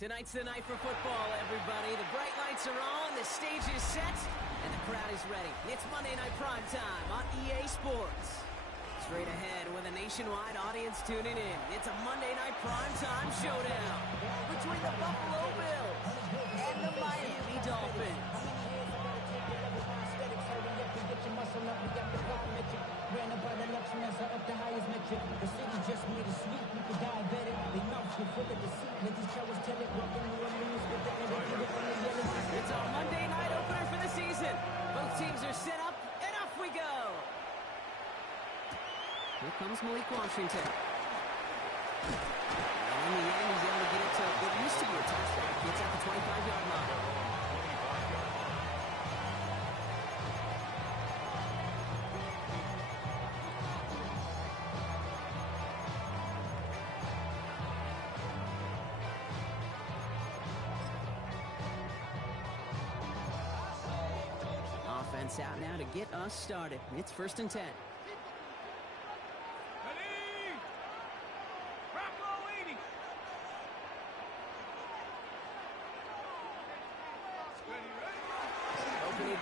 Tonight's the night for football, everybody. The bright lights are on, the stage is set, and the crowd is ready. It's Monday Night Primetime on EA Sports. Straight ahead with a nationwide audience tuning in. It's a Monday Night Primetime showdown between the Buffalo Bills and the Miami Dolphins. It's our Monday night opener for the season. Both teams are set up, and off we go. Here comes Malik Washington. And in the end, he's able to get it to what used to be a touchdown. Gets at the 25-yard line. Offense out now to get us started. It's 1st and 10.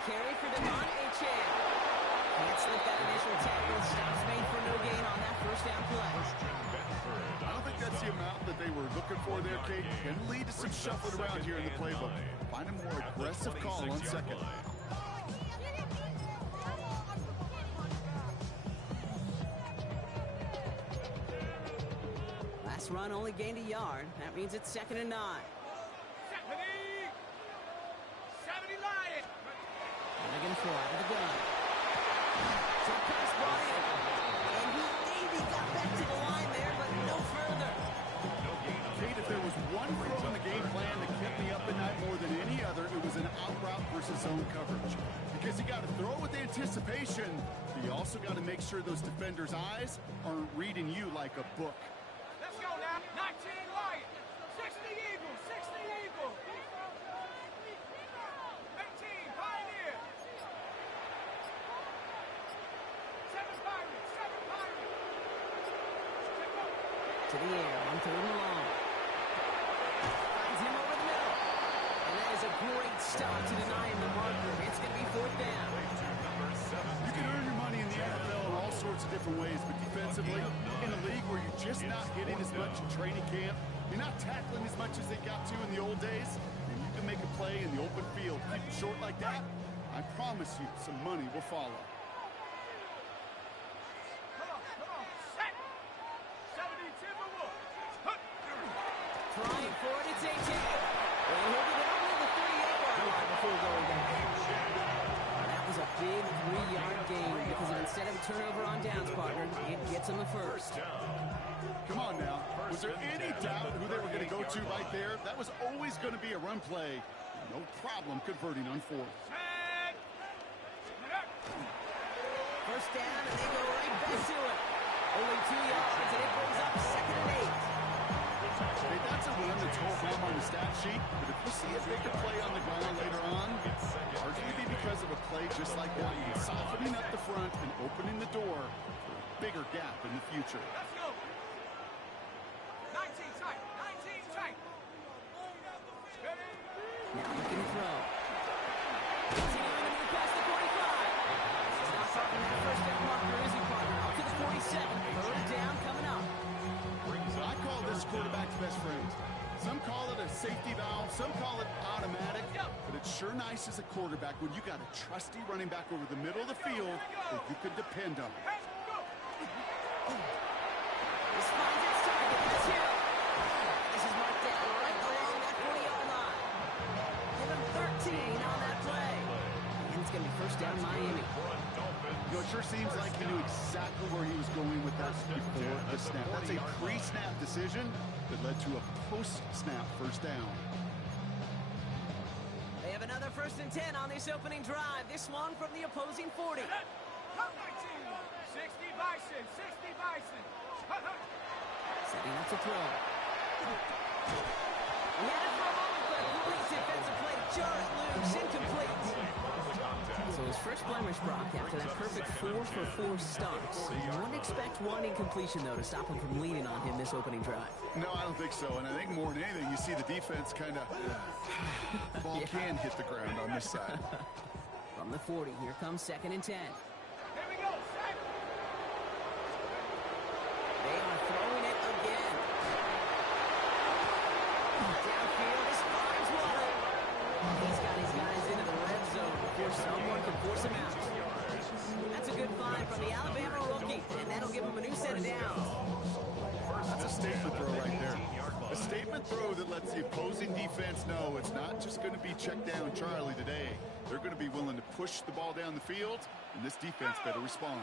Carry for Devon Achane. Can't slip that initial tackle. Stops made for no gain on that first down play. I don't think that's the amount that they were looking for there, Kate. Can lead to some shuffling around here in the playbook. Find a more aggressive call on second. Last run only gained a yard. That means it's 2nd and 9. Again for out of the gun. So pass brought in. And he maybe got back to the line there, but no further. Kate, if there was one throw in the game plan that kept me up at night more than any other, it was an out route versus zone coverage. Because you got to throw with anticipation, but you also got to make sure those defenders' eyes aren't reading you like a book. Let's go now. 19 Lions. 60 Eagles. 60 Eagles. 18 Pioneers. 7 Pirates. 7 Pirates. To the air on 3rd and long. Finds him over the middle. And that is a great stop to deny him the marker. It's going to be 4th down. You can earn your money in the NFL in all sorts of different ways, but defensively, in a league where you're just not hitting as much in training camp, you're not tackling as much as they got to in the old days, and you can make a play in the open field. Keep it short like that, I promise you some money will follow. Come on. Set. 70 Timberwolves. Trying for it, it's Achane. And he'll be down to the 38-yard line before going down. That was a big 3-yard gain because instead of a turnover on downs, partner, it gets him the first. Come on now. Was there any doubt who they were going to go to right there? That was always going to be a run play. No problem converting on 4th. First down, and they go right back to it. Only 2 yards, and it brings up 2nd and 8. Hey, that's a run that's home run on the stat sheet, but if you see a bigger play on the ground later on, largely be because of a play just like that, softening up the front and opening the door for a bigger gap in the future. Let's go. 19 tight. 19 tight. Now looking to throw. Continuing to move past the 45. He's not talking that first down marker, is he, partner? Up to the 47. 3rd down coming up. I call this quarterback's best friend. Some call it a safety valve, some call it automatic, but it's sure nice as a quarterback when you got a trusty running back over the middle of the field that you can depend on. This finds its target. That's Hill. This is marked down right along that 40-yard line. Give him 13 on that play. And it's going to be 1st down Miami. You know, it sure seems like he knew exactly where he was going with that before the snap. That's a pre-snap decision that led to a post-snap 1st down. They have another 1st and 10 on this opening drive. This one from the opposing 40. 60 Bison. 60 Bison. Setting up to throw. He had it for a moment, but a great defensive play to jar it loose, incomplete. So his first blemish, Brock, after that perfect 4-for-4 start. You wouldn't expect one incompletion, though, to stop him from leaning on him this opening drive. No, I don't think so. And I think more than anything, you see the defense kind of ball can hit the ground on this side. From the 40, here comes 2nd and 10. Here we go, set. They are throwing it again. Downfield, this finds Waddle. He's got his guys into the red zone before someone can force him out. That's a good find from the Alabama rookie, and that'll give him a new set of downs. That's a statement throw right there. A statement throw that lets the opposing defense know it's not just going to be check down Charlie today. They're going to be willing to push the ball down the field, and this defense better respond.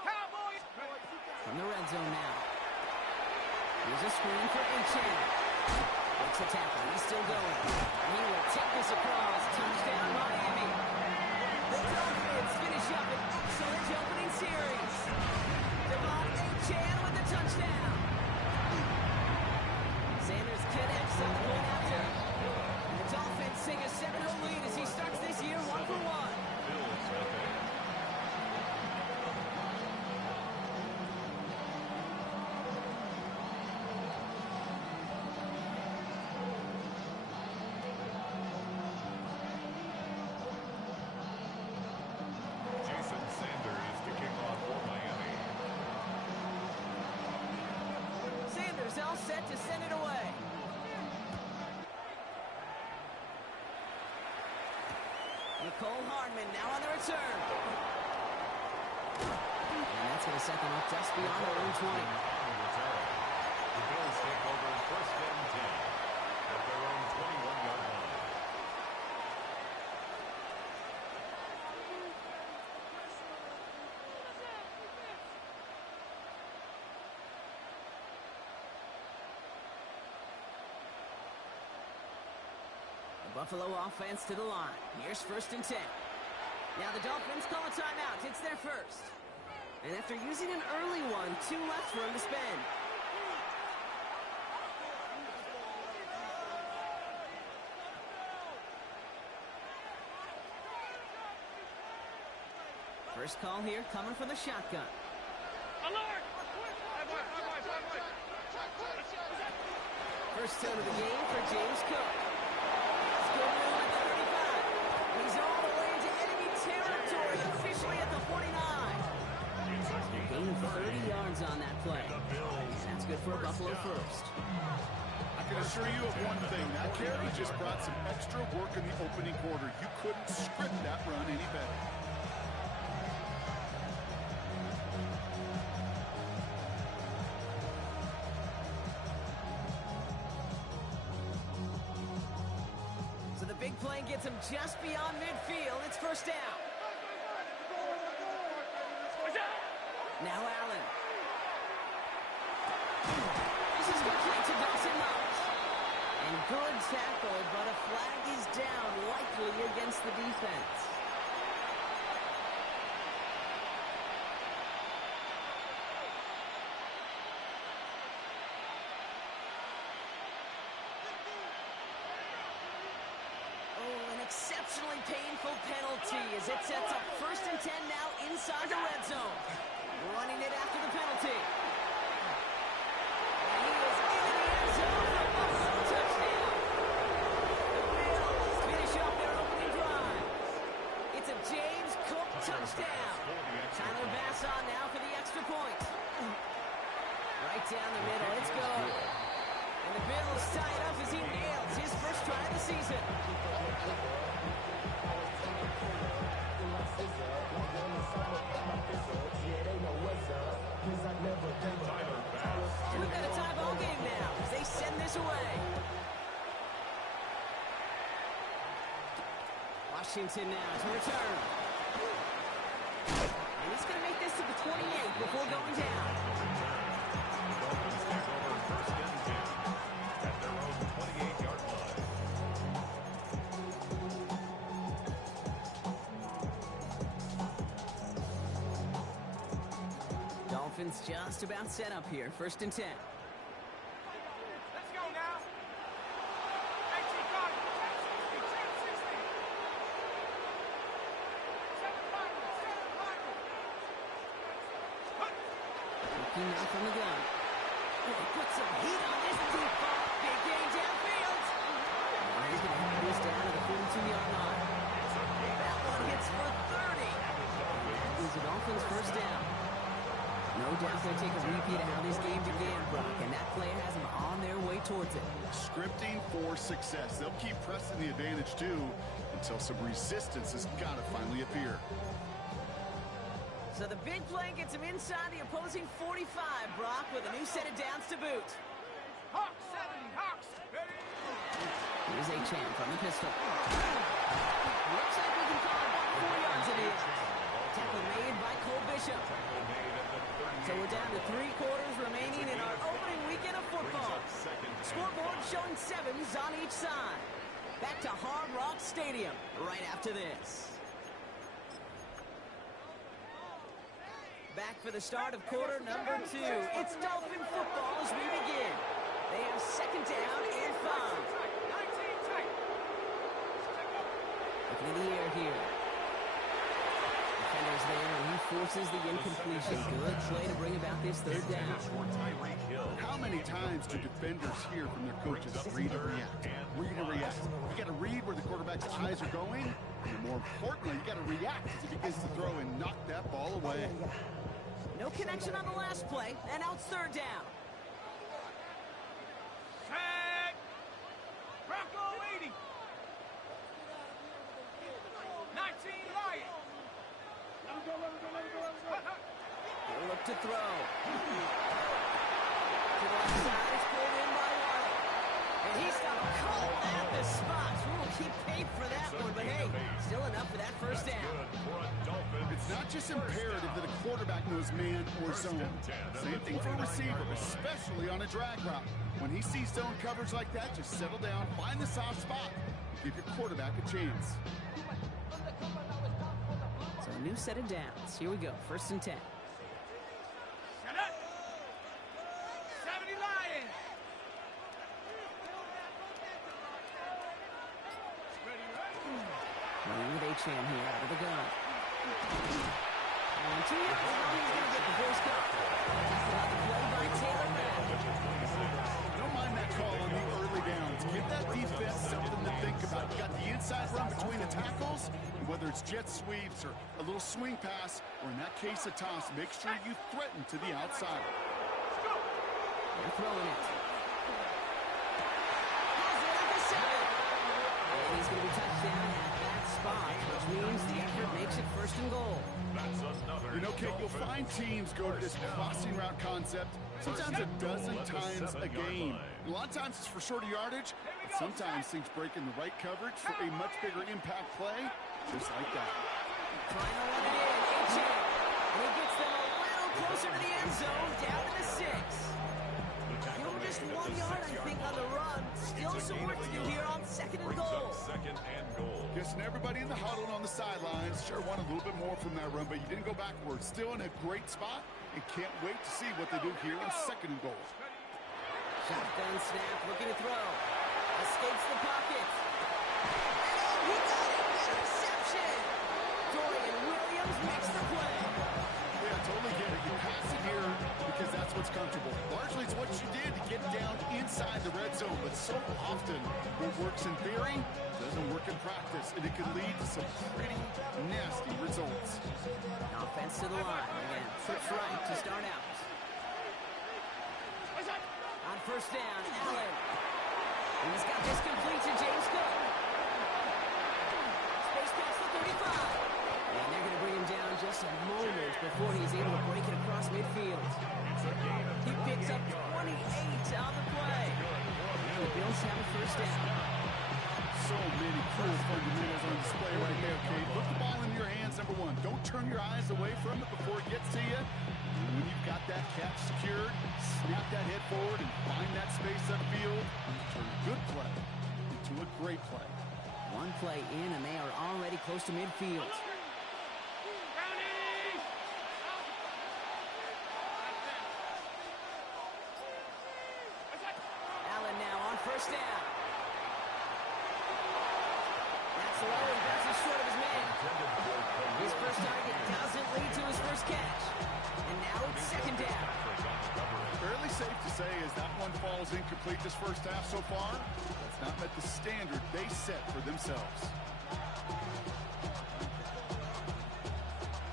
Cowboys. From the red zone now. Here's a screen for Inchin. What's the tackle? He's still going. He will take this across. Touchdown, Miami. The Dolphins finish up an excellent opening series. Devon Inchin with the touchdown. Sanders connects on the point after. And the Dolphins sing a 7-0 lead as he starts this year 1-for-1. Jason Sanders to kick off for Miami. Sanders all set to send it away. Nicole Hardman now on the return. And that's going to set them up just beyond their own 20. The Bills take over 1st and 10 at their own 21-yard line. Buffalo offense to the line. Here's 1st and 10. Now the Dolphins call a timeout. It's their first. And after using an early one, 2 left for him to spend. First call here coming from the shotgun. Alert! First down of the game for James Cook. Good move at the 35. He's all the way into enemy territory, officially at the 49. Gain of 30 yards on that play. That's good for a Buffalo first. I can assure you of one thing. That carry just brought some extra work in the opening quarter. You couldn't script that run any better. So the big play gets him just beyond midfield. It's 1st down. Now Allen. This is complete to Dawson Knox. And good tackle, but a flag is down, likely against the defense. Oh, an exceptionally painful penalty as it sets up 1st and 10 now inside the red zone. Running it after the penalty. And he is into the end zone for a Buffalo touchdown. The Bills finish up their opening drive. It's a James Cook touchdown. Tyler Bass on now for the extra point. Right down the middle. It's good. And the Bills tie it up as he nails his first try of the season. We've got a tie ball game now as they send this away. Washington now to return. And he's going to make this to the 28 before going down. Dolphins take over 1st and 10 at their own 28-yard line. Dolphins just about set up here. 1st and 10. Let's go now. Looking now from the gun. Oh, put some heat on this deep ball. Big gain downfield. And he's going to hit this down to the 42-yard line. That one hits for 30. That is the Dolphins' first down. No doubt they'll take a repeat of how this game began, Brock, and that play has them on their way towards it. Scripting for success. They'll keep pressing the advantage, too, until some resistance has got to finally appear. So the big play gets him inside the opposing 45, Brock, with a new set of downs to boot. Hawks 70, Hawks. Ready? Here's Achane from the pistol. Looks like we can call it about 4 yards in the air. Tackle made by Cole Bishop. So we're down to 3 quarters remaining in our opening weekend of football. Scoreboard showing 7s on each side. Back to Hard Rock Stadium right after this. Back for the start of quarter number 2. It's Dolphin football as we begin. They have second down and 5. 19 tight. Looking in the air here. Defender's there, and he forces the incompletion. Good play to bring about this third down. How many times do defenders hear from their coaches, read and react? Read and react. You got to read where the quarterback's eyes are going, and more importantly, you got to react as he begins to throw and knock that ball away. No connection on the last play, and now it's third down. Set. Bronco 80. 19 Lion. They'll look to throw. To the left side, it's pulled in by Waddle. And he's got a cold at the spot. We will keep paid for that one, but hey, still enough for that first down. It's not just imperative that a quarterback knows man or zone. Same thing for a receiver, especially on a drag route. When he sees zone coverage like that, just settle down, find the soft spot, give your quarterback a chance. So a new set of downs. Here we go, 1st and 10. Set up. 70 Lions. Running with Achane here out of the gun. And 2 yards now, he's going to get the first cut. Tackle out the play by Taylor Mack. Don't mind that call on the early downs. Give that defense something to think about. You got the inside run between the tackles, and whether it's jet sweeps or a little swing pass, or in that case a toss, make sure you threaten to the outside. They're throwing it. Has it at the 7. And he's going to be touched down at that spot, which means the effort makes it 1st and goal. You know, Kate, you'll find teams go to this crossing route concept sometimes a dozen times a game. A lot of times it's for shorter yardage, but sometimes things break in the right coverage for a much bigger impact play, just like that. Trying to run it in, Achane. And he gets them a little closer to the end zone, down to the 6. Still just 1 yard, I think, on the run. Still some work to do here on 2nd and goal. Guessing everybody in the huddle and on the sidelines sure want a little bit more from that run, but you didn't go backwards. Still in a great spot, and can't wait to see what they do here on 2nd and goal. Shotgun snap, looking to throw. Escapes the pocket. And he got it! Interception! Dorian Williams makes the play. Yeah, totally get it. You pass it here because that's what's comfortable. Largely it's what you did to get down inside the red zone, but so often what works in theory doesn't work in practice, and it can lead to some pretty nasty results. Offense to the line. Again, trips right to start out. On 1st down, Allen. He's got this complete to James Cook. Space past the 35. And they're going to bring him down just a moment before he's able to break it across midfield. He picks up 28 on the play. And the Bills have a 1st down. So many cool fundamentals on display right there, Kate. Put the ball in your hands, number 1. Don't turn your eyes away from it before it gets to you. And when you've got that catch secured, snap that head forward and find that space upfield. Turn a good play into a great play. One play in, and they are already close to midfield. Allen now on 1st down. That's low, and passes short of his man. His first target doesn't lead to his first catch. And now it's second down. Fairly safe to say as that one falls incomplete this first half so far, that's not met the standard they set for themselves.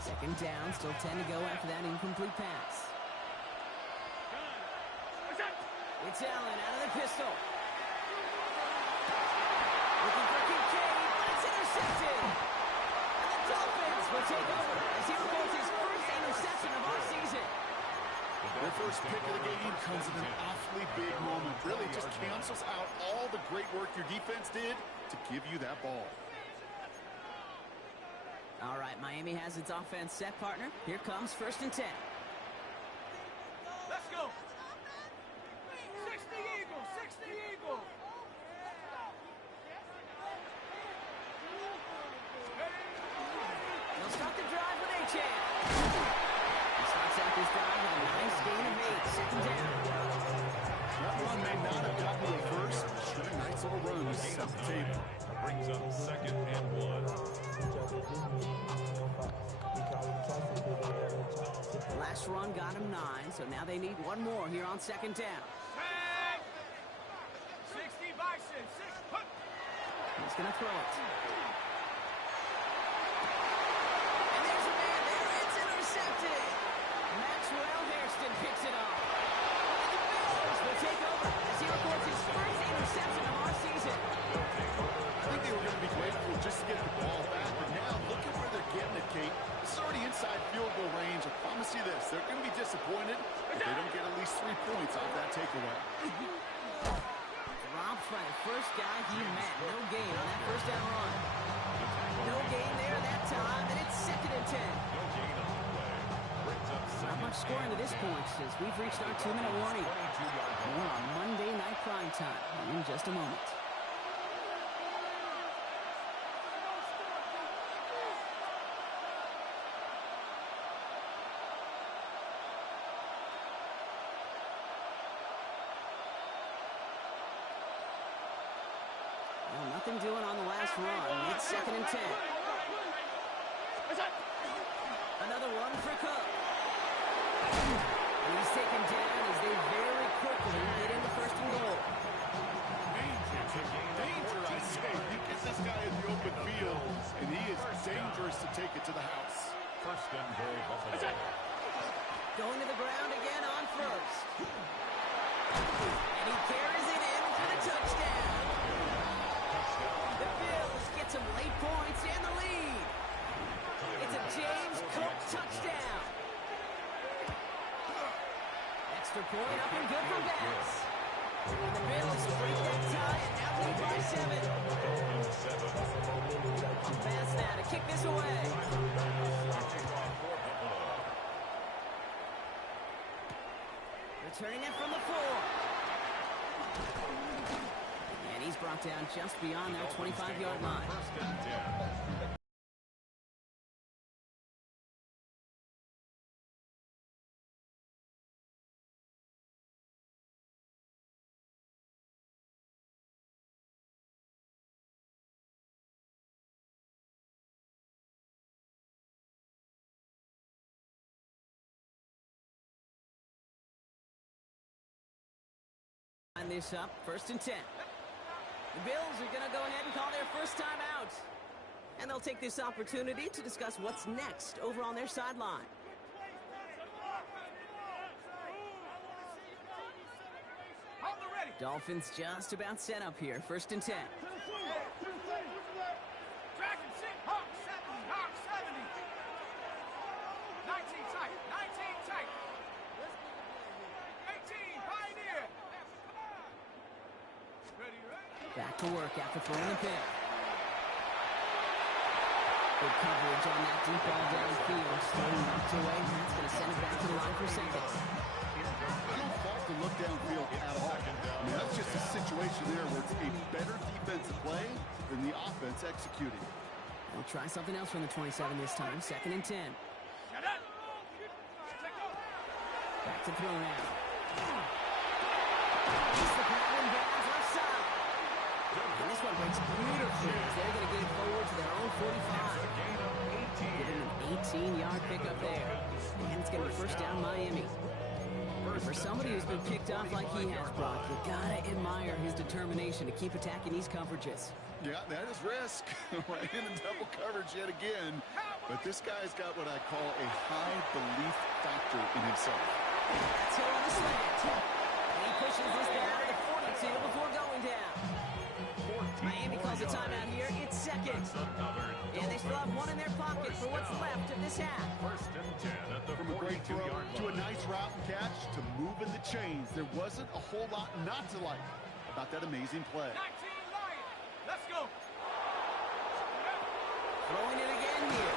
Second down, still 10 to go after that incomplete pass. It's Allen out of the pistol. Looking for Kincaid, but it's intercepted. And the Dolphins will take over as he records his first interception of our season. Their first pick of the game comes at an awfully big moment. Really just cancels out all the great work your defense did to give you that ball. All right, Miami has its offense set, partner. Here comes first and 10. Let's go. 60 Eagles, 60 Eagles. They'll start the drive with A-Chan. He starts out this drive with a nice gain of 8. Second down. That one may not have gotten to the first, but sure, a nice little run to set the table. Brings up second and 1. Last run got him 9, so now they need one more here on second down. 60 Bison, 6. He's going to throw it. And there's a man there. It's intercepted. Maxwell Hairston picks it off. And the Bills will take over as he records his first interception of our season. I think they were going to be grateful just to get the ball back, but now look at where they're getting it, Kate. This is already inside field goal range. I promise you this, they're going to be disappointed if they don't get at least 3 points off that takeaway. Dropped by the first guy he met. No gain on that first down run. No gain there that time, and it's second and 10. No gain on the play. Brings up Not second. much scoring to this point as we've reached our 2-minute warning. 22-yard line. More on Monday Night Prime Time in just a moment. Well, nothing doing on the last run. It's second and 10. Another one for Cook. And he's taken down as they very quickly get into first and goal. Danger, I say. He gets this guy in the open field, and he is dangerous to take it to the house. First and goal, Buffalo. Going to the ground again on first. And he carries it in for the touchdown. The Bills get some late points and the lead. It's a James Cook touchdown. Extra point up and good for Bass. The Bills break that tie and now lead by 7. Bass now to kick this away. Returning it from the 4. And he's brought down just beyond their 25-yard line. First and 10. Line this up, first and 10. The Bills are going to go ahead and call their first time out. And they'll take this opportunity to discuss what's next over on their sideline. Hold the ready. Dolphins just about set up here, first and 10. Dragon 6. Hawk 70. Hawk 70. 19 tight. 19 tight. 18. Pioneer. Ready, ready. Back to work after throwing the pick. Good coverage on that deep ball downfield. Slowly knocked away, and that's going to send it back to the line for second. I don't fault the look downfield at all. I mean, that's just a situation there where it's a better defensive play than the offense executing. They'll try something else from the 27 this time, second and 10. Shut up. Back to throw now. He's the crowd in bounds left side. And this one breaks beautifully as they're going to get it forward to their own 45. 18-yard pickup there. And it's going to be first down Miami. For somebody who's been picked off like he has, Brock, you gotta admire his determination to keep attacking these coverages. Yeah, that is risk. Right into double coverage yet again. But this guy's got what I call a high belief factor in himself. That's hill on the slant. He pushes this down to the 42 before going down. Miami calls a timeout here. It's second. And they still have one in their pocket for what's left of this half. First and 10 at the From a great throw 42-yard to a line. nice route and catch to moving the chains, there wasn't a whole lot not to like about that amazing play. 19 Lions. Let's go. Throwing it again here.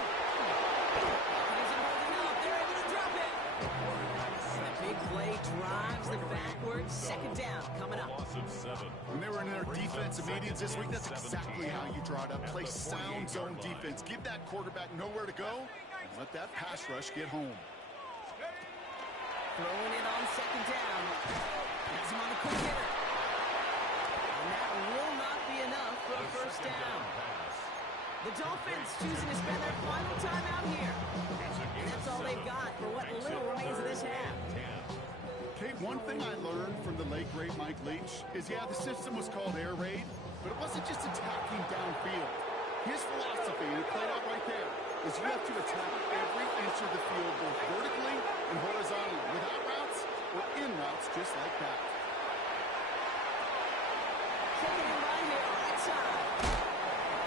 Isn't holding up. They're able to drop it. And the big play drives them backwards. Second down coming up. Loss of 7. When they were in their defensive meetings this week, that's exactly how you draw it up. Play sound zone defense. Give that quarterback nowhere to go and let that pass rush get home. Throwing it on second down. Has him on the quick hitter. And that will not be enough for a first down. The Dolphins choosing to spend their final time out here. And that's all they've got for what little remains of this half. Kate, one thing I learned from the late, great Mike Leach is, yeah, the system was called air raid, but it wasn't just attacking downfield. His philosophy, and it played out right there, is you have to attack every inch of the field, both vertically and horizontally, without routes or in routes just like that. Taking him by here, right side.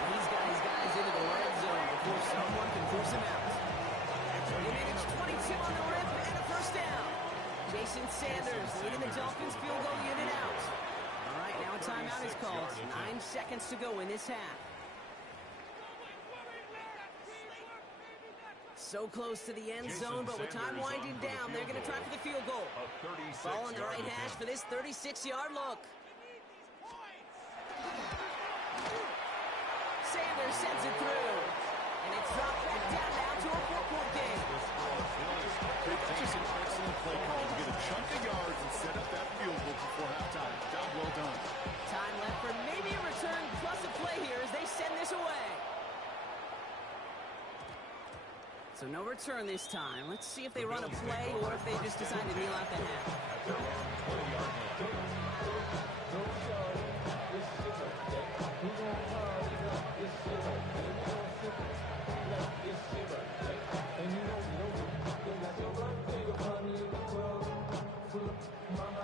He's got his guys into the red zone before someone can force him out. They managed 22 on the rip and a first down. Jason Sanders leading the Dolphins field goal unit out. All right, now a timeout is called. 9 seconds to go in this half. So close to the end zone, but with time winding down, they're going to try for the field goal. Ball on the right hash for this 36-yard look. Sanders sends it through. And it's dropped back down now to a 4-point game. It's just an excellent play call to get a chunk of yards and set up that field goal before halftime. Job well done. Time left for maybe a return plus a play here as they send this away. So no return this time. Let's see if they run a play or if they just decide to kneel out the half.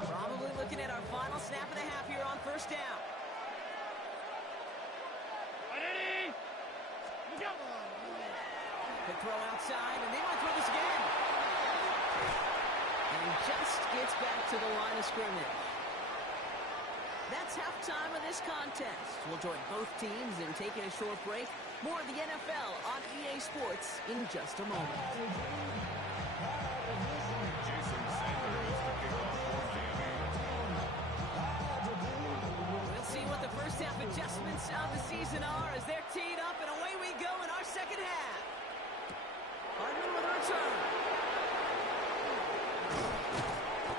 Probably looking at our final snap of the half here on first down. Good throw outside, and they might throw this again. And just gets back to the line of scrimmage. That's halftime of this contest. We'll join both teams in taking a short break. More of the NFL on EA Sports in just a moment. Jason Sanders to kick off for Miami. We'll see what the first half adjustments of the season are as they're teed up, and away we go in our second half. Hardman with a return.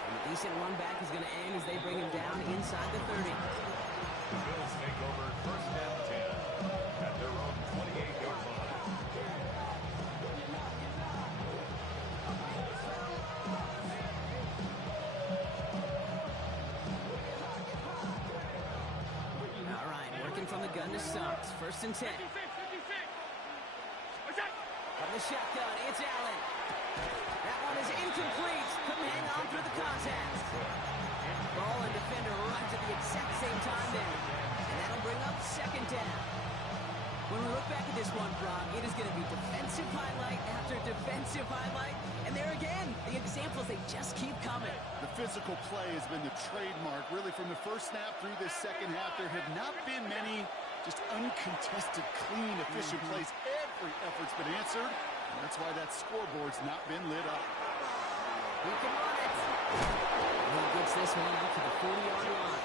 And a decent run back is going to end as they bring him down inside the 30. The Bills take over first and 10 at their own 28-yard line. All right, working from the gun to start. First and 10. 56, 56. From the shotgun, it's Allen. That one is incomplete. Couldn't hang on through the contact. Ball and defender runs at the exact same time there. And that'll bring up second down. When we look back at this one, Brock, it is going to be defensive highlight after defensive highlight. And there again, the examples, they just keep coming. The physical play has been the trademark, really, from the first snap through this second half. There have not been many just uncontested, clean, efficient plays. Every effort's been answered, and that's why that scoreboard's not been lit up. We can run it. And he gets this one out to the 40-yard line.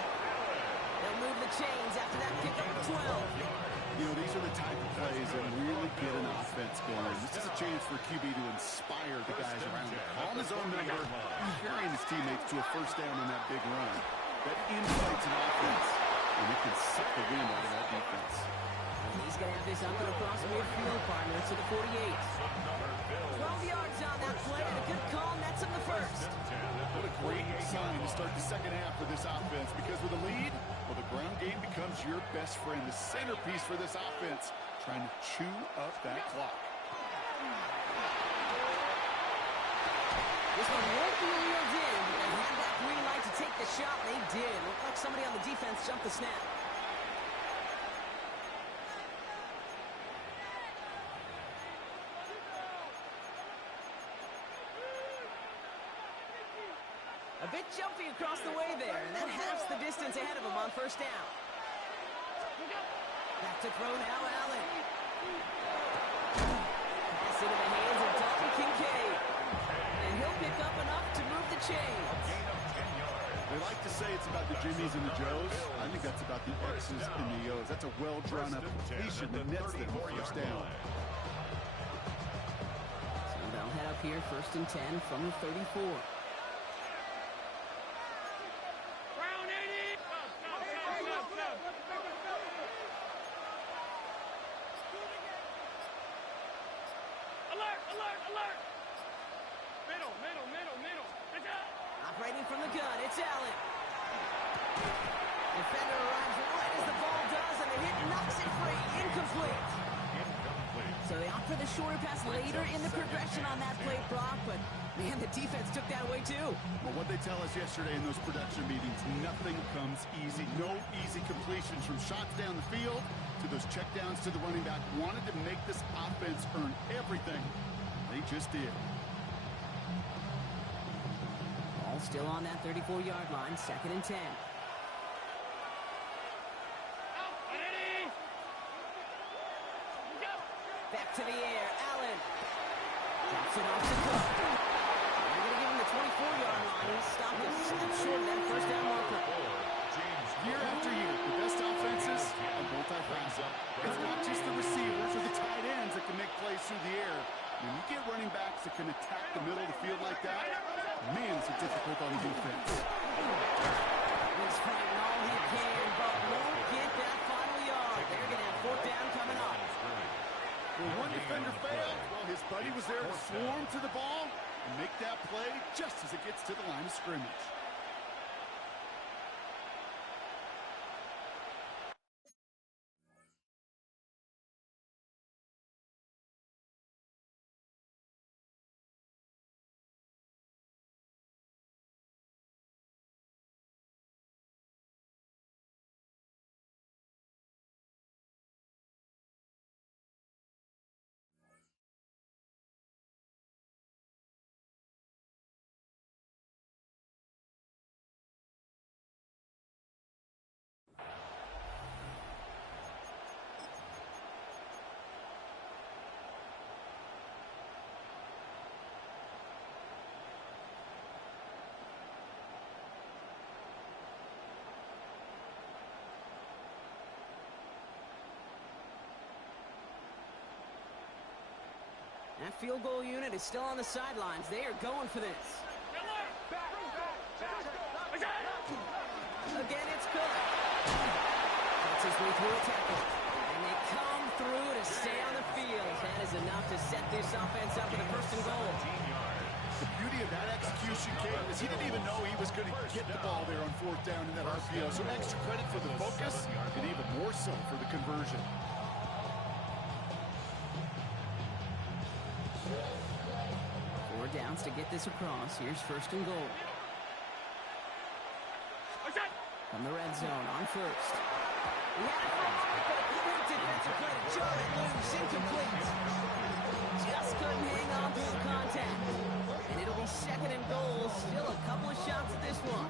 They'll move the chains after that pickup of 12. You know, these are the type of plays that really get an offense going. This is a chance for QB to inspire the guys around him. On his own number, carrying his teammates to a first down on that big run. That inflates an offense, and it can suck the wind out of that defense. He's going to have this up and across midfield, partner, to the 48. 12 yards on that play, and a good call nets him the first. What a great sign to start the second half for this offense, because with a lead, well, the ground game becomes your best friend, the centerpiece for this offense, trying to chew up that clock. This one won't be reeled in, but they had that green light to take the shot, and they did. Looked like somebody on the defense jumped the snap. A bit jumpy across the way there, and that halves the distance ahead of him on first down. Back to throw now, Allen. Pass into the hands of Dalton Kincaid. And he'll pick up enough to move the chains. They like to say it's about the Jimmies and the Joes. I think that's about the X's and the O's. That's a well-drawn-up completion that nets them for first down. So they'll head up here, 1st and 10 from the 34. Operating from the gun, it's Allen. Defender arrives right as the ball does, and the hit knocks it free. Incomplete. So they opt for the shorter pass later in the progression on that play, Brock, but man, the defense took that away too. Well, what they tell us yesterday in those production meetings, nothing comes easy. No easy completions, from shots down the field to those checkdowns to the running back. Wanted to make this offense earn everything. They just did. Ball still on that 34-yard line, 2nd and 10. Back to the air, Allen. Drops it off to Cook. They're going to give him the 24-yard line. He stopped a step short of that first down marker. Year after year, the best offenses are multi-facet. It's not just the receivers or the tight ends that can make plays through the air. When you get running backs that can attack the middle of the field like that, man, it's difficult on defense. He's fighting all he can, but won't get that final yard. They're going to have 4th down coming up. When one defender failed, well, his buddy was there to swarm to the ball and make that play just as it gets to the line of scrimmage. That field goal unit is still on the sidelines. They are going for this. Again, it's Cook. Gets his way through a tackle. And they come through to stay on the field. That is enough to set this offense up with a 1st and goal. The beauty of that execution, Kate, is he didn't even know he was going to get the ball there on 4th down in that RPO. So extra credit for the focus, and even more so for the conversion. 4 downs to get this across. Here's 1st and goal. From the red zone on 1st. He had it for a moment, but a quick defensive play to jar it loose. Incomplete. Just couldn't hang on through the contact. And it'll be 2nd and goal. Still a couple of shots at this one.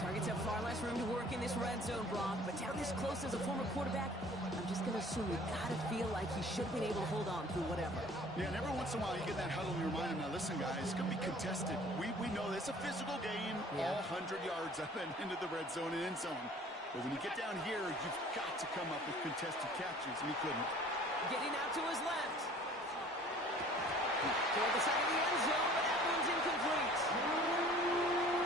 Targets have far less room to work in this red zone, Brock, but down this close as a former quarterback, I'm just going to assume you got to feel like he should have been able to hold on through whatever. Yeah, and every once in a while you get that huddle and you remind him, now listen, guys, it's going to be contested. We know it's a physical game, all 100 yards up and into the red zone and end zone. But when you get down here, you've got to come up with contested catches, and he couldn't. Getting out to his left. Toward the side of the end zone, but that one's incomplete.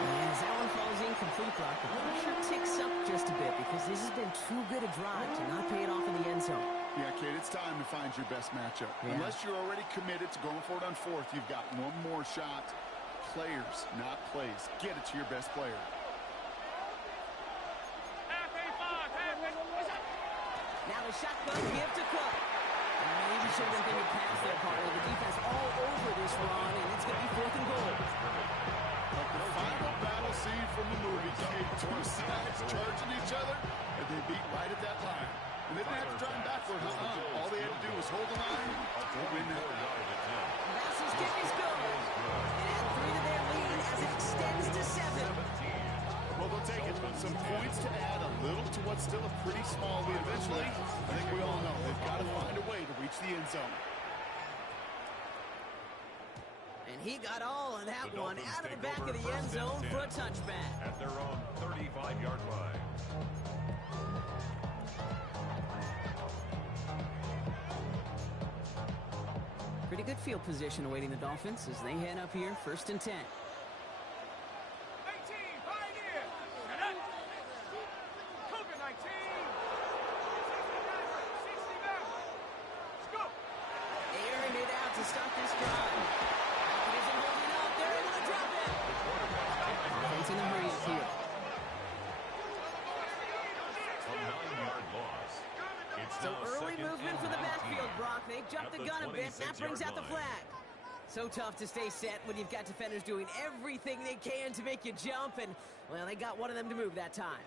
And as that one falls incomplete, Brock, the pressure ticks up just a bit because this has been too good a drive to not pay it off in the end zone. Yeah, kid, it's time to find your best matchup. Yeah. Unless you're already committed to going for it on fourth, you've got one more shot. Players, not plays. Get it to your best player. Now the shotgun give to Cook. And maybe should have been thinking past their partner. The defense all over this run, and it's going to be 4th and goal. Like the final battle scene from the movie, two sides charging each other, and they beat right at that line. And they didn't have to drive backward, All they had to do was hold the line to win that battle. Bass's kick is good. And add 3 to their lead as it extends to 7. Well, they'll take it. Some points to add a little to what's still a pretty small lead eventually. I think we all know they've got to find a way to reach the end zone. And he got all of that one out of the back of the end zone for a touchback. At their own 35-yard line. Pretty good field position awaiting the Dolphins as they head up here, 1st and 10. 18, Pioneer. Cougar 19. 69. Let's go. Airing it out to start this drive. It isn't holding up. They're able to drop it. Offense in a hurry up here. A 9-yard loss. So early movement for the backfield, Brock. They jumped the gun a bit. That brings out the flag. So tough to stay set when you've got defenders doing everything they can to make you jump. And, well, they got one of them to move that time.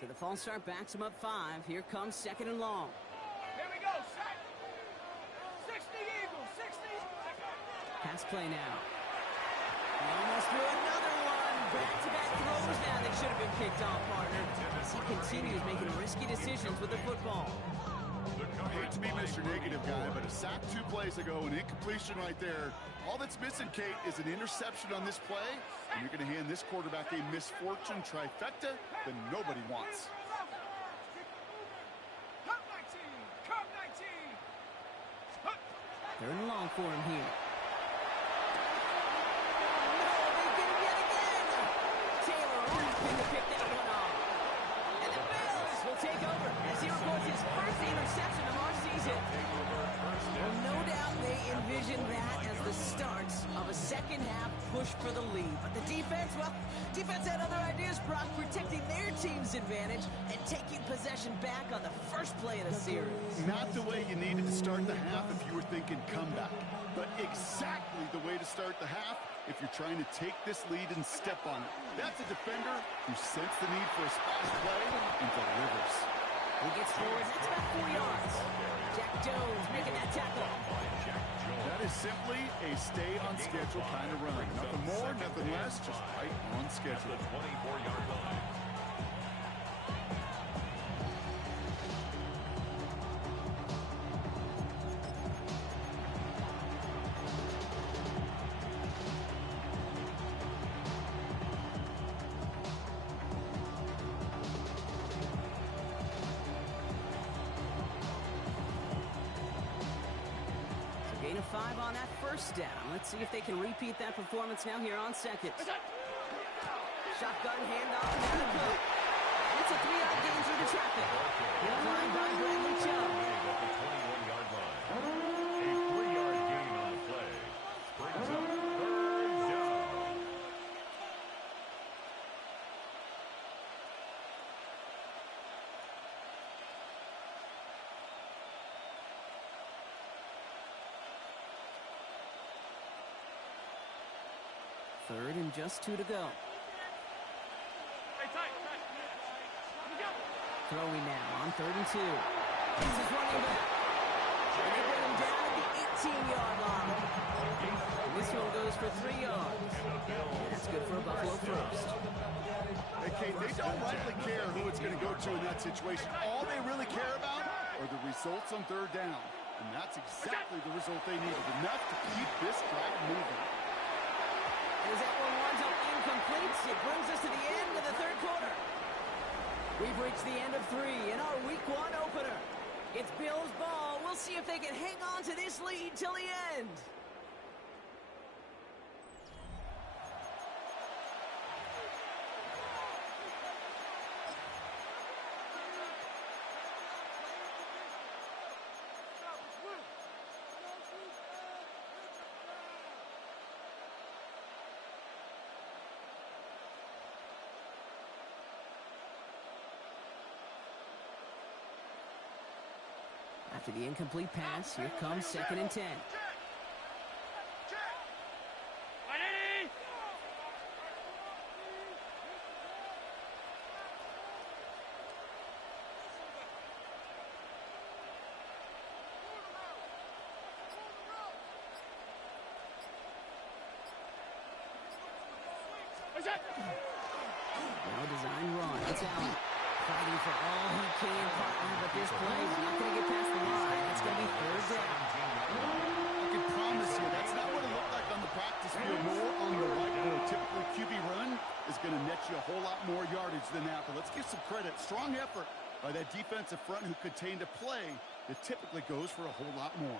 So the false start backs them up 5. Here comes 2nd and long. Here we go. 60 Eagles. 60. Pass play now. He almost threw another one. Back-to-back throws now that should have been picked off, partner. As he continues making risky decisions with the football. I hate to be Mr. Negative guy, but a sack 2 plays ago, an incompletion right there. All that's missing, Kate, is an interception on this play, and you're going to hand this quarterback a misfortune trifecta that nobody wants. Cup 19. Cup 19. 3rd and long for him here. No, they get him yet again. Taylor hoping to pick that one off. And the Bills will take over as he records his first interception of our season. Well, no doubt they envisioned that as the start of a second-half push for the lead. But the defense, well, defense had other ideas, Brock, protecting their team's advantage and taking possession back on the first play of the series. Not the way you needed to start the half if you were thinking comeback, but exactly the way to start the half if you're trying to take this lead and step on it. That's a defender who sensed the need for a splash play and delivers. He gets forward. That's about 4 yards. Jack Jones making that tackle. That is simply a stay-on-schedule kind of run. Nothing more, nothing less, just right on schedule. 24-yard line. Gain of 5 on that first down. Let's see if they can repeat that performance now here on 2nd. Shotgun handoff to Cook. It's a 3-yard gain through the traffic. Line by Bradley Chubb. At the 21-yard line. A 3-yard gain on the play. Brings up 3rd down. Third and just 2 to go. Hey, tight. Throwing now on 3rd and 2. This is running back. And they bring him down at the 18-yard line. And this one goes for 3 yards. That's good for a Buffalo first. Hey, Kate, they don't likely care who it's going to go to in that situation. All they really care about are the results on 3rd down. And that's exactly the result they needed. Enough to keep this drive moving. As that one winds up incomplete, it brings us to the end of the 3rd quarter. We've reached the end of 3 in our Week 1 opener. It's Bills ball. We'll We'll see if they can hang on to this lead till the end. After the incomplete pass, here comes 2nd and 10. Now design run. It's Allen. Fighting for all he can, partner, but this play is not going to get past the line. It's going to be 3rd down. I can promise you, that's not what it looked like on the practice field, more on the whiteboard. Typically, QB run is going to net you a whole lot more yardage than that, but let's give some credit. Strong effort by that defensive front who contained a play that typically goes for a whole lot more.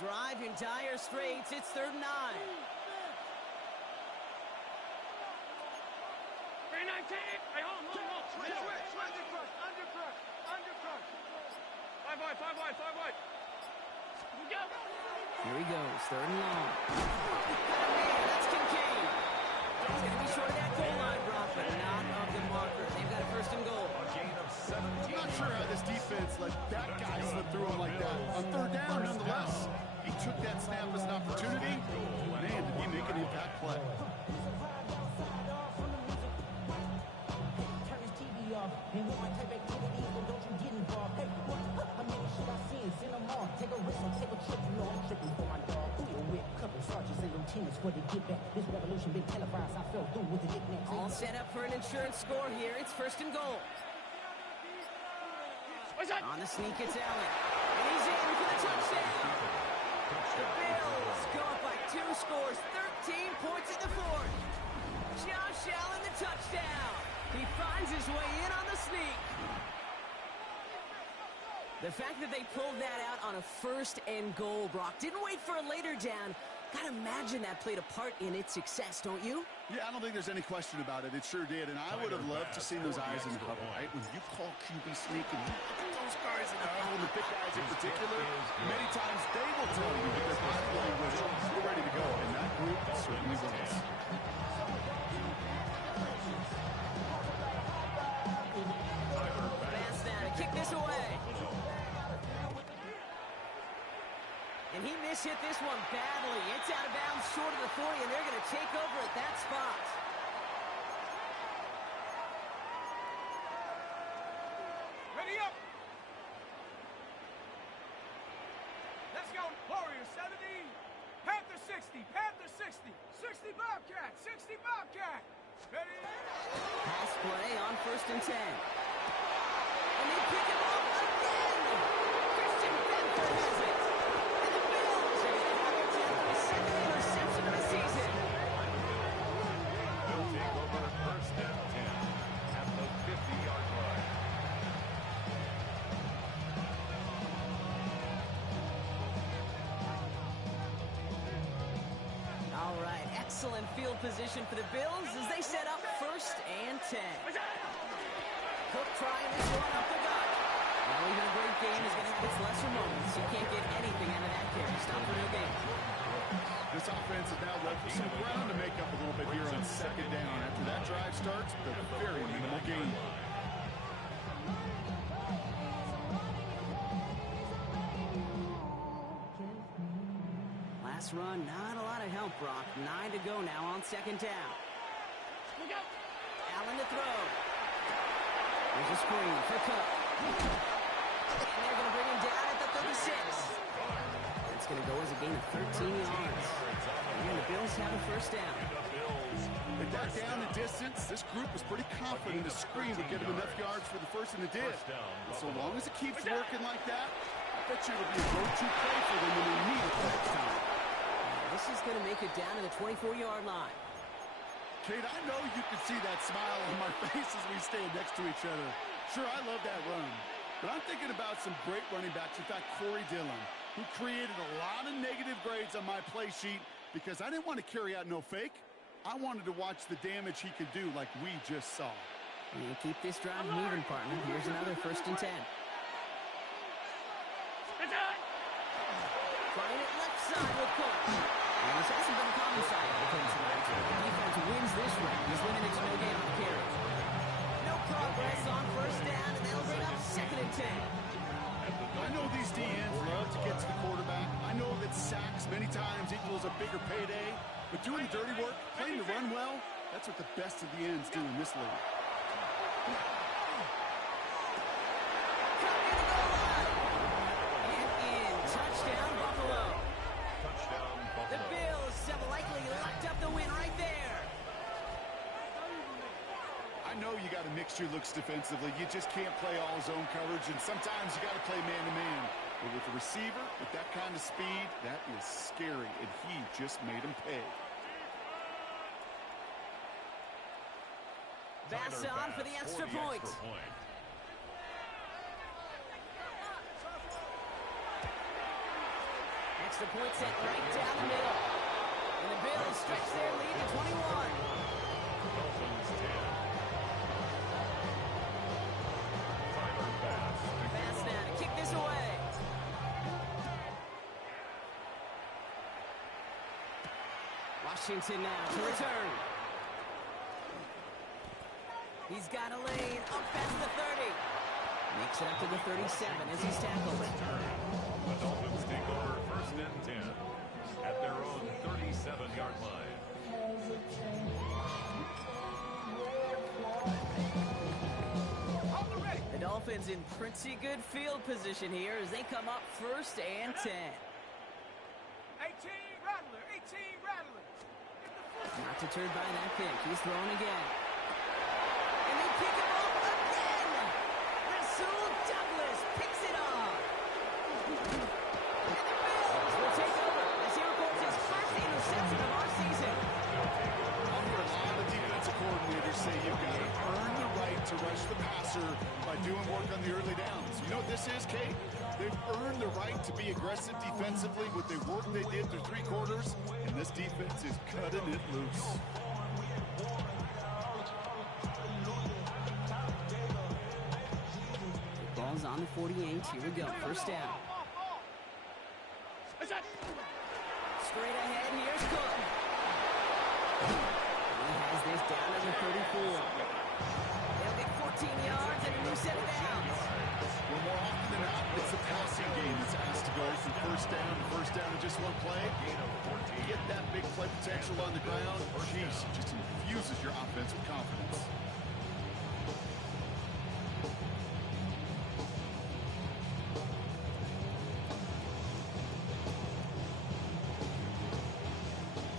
Drive in dire straits. It's 3rd and 9. 319. Hey, hold. Switch. Undercrush. 5 wide. Go. Here he goes. 3rd and long. Man, that's Kincaid. He's going to be short of that goal line, Brock, but not of the marker. They've got a 1st and goal. A gain of 17. I'm not sure how this defense let that guy slip through him like that. On 3rd down, nonetheless, he took that snap as an opportunity. Man, did he make an impact play. And with my type activities, then don't you get involved. Hey, what? How many should I see and send them off? Take a risk and take a trip. You know I'm tripping for my dog. Who you with? Couple sergeants and lieutenants for the get back. This revolution been televised. I fell through with the knickknacks. All set up for an insurance score here. It's 1st and goal. On the sneak, it's Allen. And he's in for the touchdown. The Bills go up by 2 scores, 13 points in the 4th. Josh Allen, the touchdown. He finds his way in on the sneak. The fact that they pulled that out on a 1st and goal, Brock, didn't wait for a later down. Gotta imagine that played a part in its success, don't you? Yeah, I don't think there's any question about it. It sure did, and I would have loved to see those eyes in the huddle, right? When you call QB sneak and you look at those guys in the huddle, the big guys in particular, many times they will tell you with their body language, we're ready to go, and that group certainly was. Pass now to kick this away. And he mishit this one badly. It's out of bounds short of the 40, and they're going to take over at that spot. Ready up. Let's go. Warriors 70. Panther 60. 60 Bobcat. 60 Bobcat. Ready. Pass play on 1st and 10. And they pick him up again. Christian Benford has it. And the Bills are going to have their 10th interception of the season. They'll take over 1st and 10 at the 50-yard line. All right, excellent field position for the Bills as they set up 1st and 10. Cook trying this one up the gut. Well, even a great game is going to have its lesser moments. You can't get anything out of that carry. Stop for no gain. This offense has now left some ground to make up a little bit here on 2nd down. After that drive starts, the very minimal gain. Last run, not a lot of help, Brock. 9 to go now on 2nd down. Allen to throw. There's a screen for Cook. And they're going to bring him down at the 36. That's going to go as a gain of 13 yards. And the Bills have a 1st down. They got down the distance. This group was pretty confident the screen would get them enough yards for the 1st, and it did. And so long as it keeps working like that, I bet you it'll be a go-to play for them when they need it the next time. This is going to make it down to the 24-yard line. Kate, I know you can see that smile on my face as we stand next to each other. Sure, I love that run. But I'm thinking about some great running backs. In fact, Corey Dillon, who created a lot of negative grades on my play sheet because I didn't want to carry out no fake. I wanted to watch the damage he could do like we just saw. You keep this drive moving, partner. Here's another 1st and 10. Trying it left side with Cook. And this hasn't been a common side of the tonight. The defense wins this round. He's limited to no gain on the carry. No progress on 1st down, and they'll bring up 2nd and 10. I know these DNs love to get to the quarterback. I know that sacks many times equals a bigger payday. But doing the dirty work, playing the run well, that's what the best of the ends do in this league. And in. Touchdown, Buffalo. Touchdown, Buffalo. The Bills have likely locked up the win right there. I know you got to mix your looks defensively. You just can't play all zone coverage, and sometimes you got to play man-to-man. But with a receiver, with that kind of speed, that is scary, and he just made him pay. Bass on for the extra point. Extra point set right down the middle. And the Bills stretch their lead to 21. Dolphins 10. Bass now to kick this away. Washington now to return. He's got a lane up past the 30. Makes it up to the 37 as he's tackled. The Dolphins take over 1st and 10 at their own 37-yard line. The Dolphins in pretty good field position here as they come up 1st and 10. 18 Rattler, 18 Rattler. Not deterred by that pick. He's thrown again. And they pick him up again. Rasul Douglas picks it off. And the Bills will take over as he records his 1st interception of our season. I've heard a lot of defensive coordinators say you've got to earn the right to rush the passer by doing work on the early downs. You know what this is, Kate? They've earned the right to be aggressive defensively with the work they did through 3 quarters, and this defense is cutting it loose. Ball's on the 48. Here we go. 1st down. Straight ahead. Here's Cook. He has this down to the 34. They'll get 14 yards and a new set of downs. Well, more often than not, it's a passing game that's asked to go from 1st down in just one play. Get that big play potential on the ground. Jeez, just infuses your offense with confidence.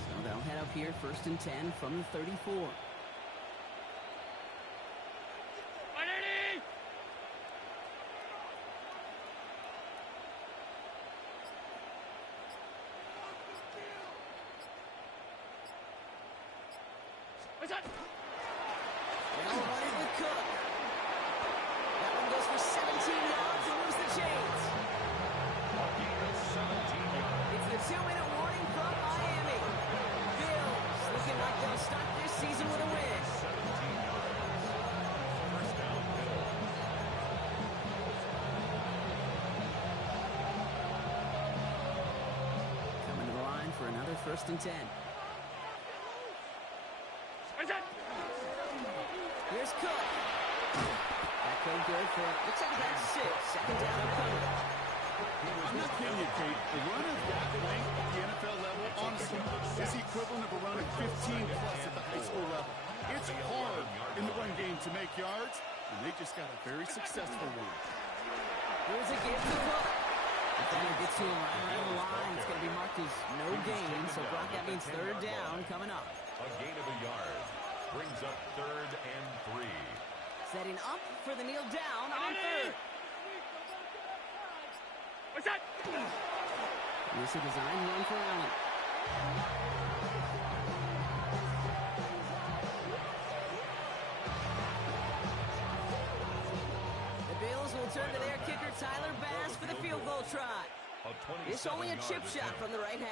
So they'll head up here 1st and 10 from the 34. Now running with Cook. That one goes for 17 yards and moves the chains. It's the 2-minute warning from Miami. Bills looking like they'll start this season with a win. Coming to the line for another 1st and 10. Here's Cook. That go good for, looks like about 6. 2nd down and coming. I'm not kidding you, Kate. A run of that length at the NFL level, honestly, is the equivalent of a run of 15-plus at the high school level. It's hard in the run game to make yards, and they just got a very successful one. Here's a give to Cook. Defender gets to him right around the line. It's going to be marked as no gain, so Brock, that means 3rd down coming up. A gain of a yard brings up 3rd and 3. Setting up for the kneel down on 3rd. What's that? This is a design run for Allen. Bills will turn to their kicker, Tyler Bass, for the field goal try. It's only a chip shot from the right hash.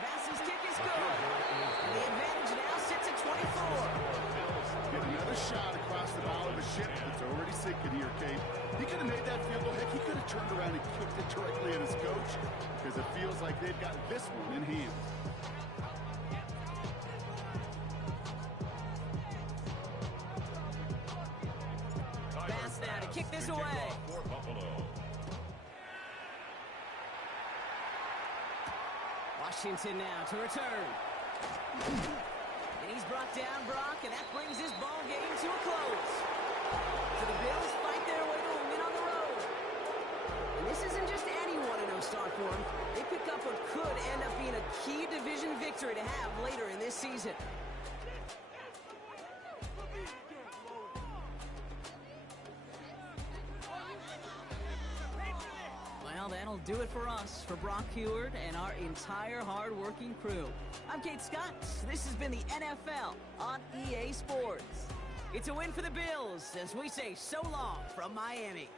Bass's kick is good. And the advantage now sits at 24. Get another shot across the bow of a ship that's already sinking here, Kate. He could have made that field goal. Heck, he could have turned around and kicked it directly at his coach because it feels like they've got this one in hand. Bass now to kick this away. Washington now to return. And he's brought down, Brock, and that brings this ball game to a close. So the Bills fight their way to a win on the road. And this isn't just any 1-0 start for them. They pick up what could end up being a key division victory to have later in this season. Well, that'll do it for us, for Brock Heward and our entire hard-working crew. I'm Kate Scott. This has been the NFL on EA Sports. It's a win for the Bills as we say so long from Miami.